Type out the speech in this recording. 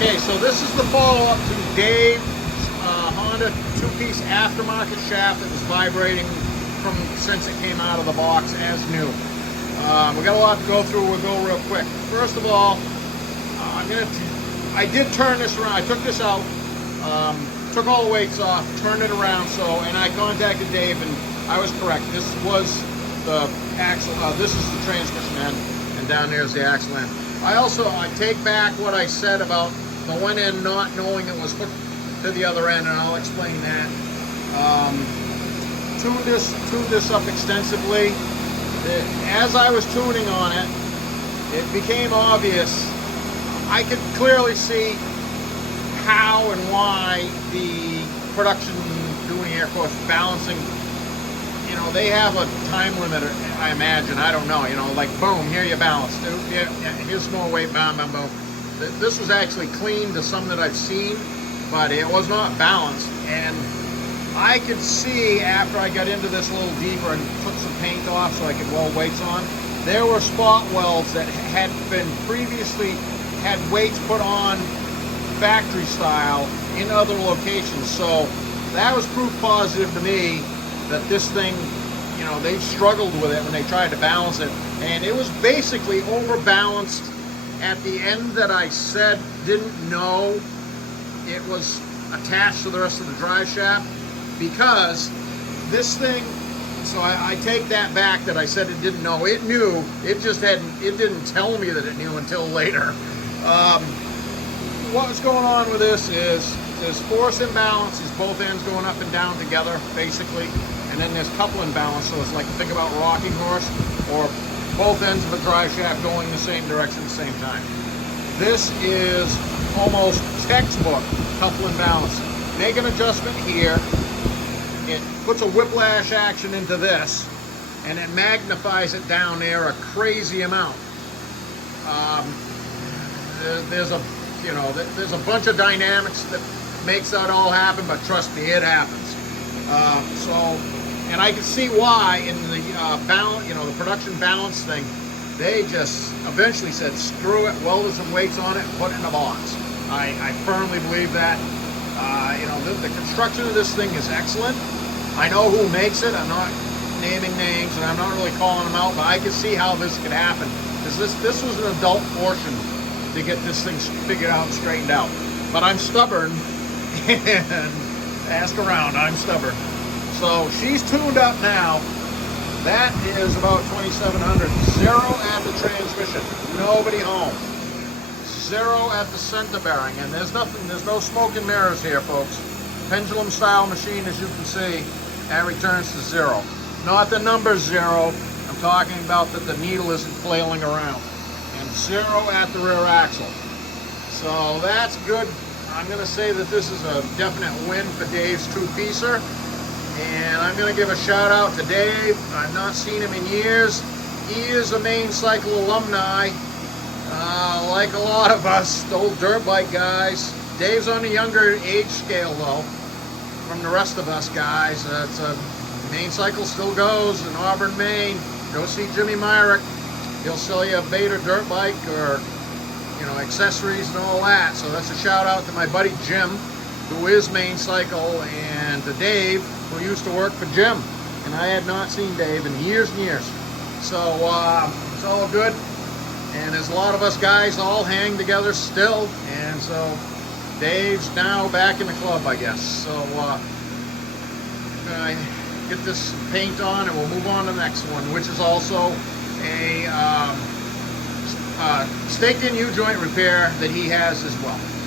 Okay, so this is the follow-up to Dave's Honda two-piece aftermarket shaft that was vibrating since it came out of the box as new. We got a lot to go through. We'll go real quick. First of all, I did turn this around. I took this out, took all the weights off, turned it around. And I contacted Dave, and I was correct. This was the axle. This is the transmission end, and down there's the axle end. I take back what I said about the one end not knowing it was hooked to the other end, and I'll explain that. Tuned this up extensively. As I was tuning on it, it became obvious. I could clearly see how and why the production doing air quotes balancing, they have a time limit, I imagine. I don't know, like boom, here you balance. Here's some more weight, boom, boom, boom. This was actually clean to some that I've seen, but it was not balanced. And I could see after I got into this a little deeper and took some paint off so I could weld weights on, there were spot welds that had been previously had weights put on factory style in other locations. So that was proof positive to me that this thing, they struggled with it when they tried to balance it. And it was basically overbalanced at the end that I said didn't know it was attached to the rest of the drive shaft, because this thing, so I take that back that I said it didn't know. It knew, it didn't tell me that it knew until later. What's going on with this is there's force imbalance, is both ends going up and down together, basically. And then there's couple imbalance, so it's like, think about rocking horse, or both ends of a drive shaft going the same direction at the same time. This is almost textbook couple imbalance. Make an adjustment here, it puts a whiplash action into this, and it magnifies it down there a crazy amount. There's a bunch of dynamics that makes that all happen, but trust me, it happens. And I can see why in the the production balance thing, they just eventually said, screw it, welded some weights on it, put it in a box. I firmly believe that. The construction of this thing is excellent. I know who makes it. I'm not naming names, and I'm not really calling them out, but I can see how this could happen. Because this was an adult portion to get this thing figured out and straightened out. But I'm stubborn, and ask around, I'm stubborn. So she's tuned up now. That is about 2,700. Zero at the transmission. Nobody home. Zero at the center bearing. And there's no smoke and mirrors here, folks. Pendulum style machine, as you can see, that returns to zero. Not the number zero. I'm talking about that the needle isn't flailing around. And zero at the rear axle. So that's good. I'm going to say that this is a definite win for Dave's two-piecer. And I'm going to give a shout out to Dave. I've not seen him in years. He is a Main Cycle alumni, like a lot of us, old dirt bike guys. Dave's on the younger age scale though, from the rest of us guys. Main Cycle still goes in Auburn, Maine. Go see Jimmy Myrick. He'll sell you a Beta dirt bike or accessories and all that. So that's a shout out to my buddy Jim, who is Main Cycle, and to Dave, who used to work for Jim. And I had not seen Dave in years and years. So it's all good. And there's a lot of us guys all hang together still. And so Dave's now back in the club, I guess. So I get this paint on and we'll move on to the next one, which is also a staked in U-joint repair that he has as well.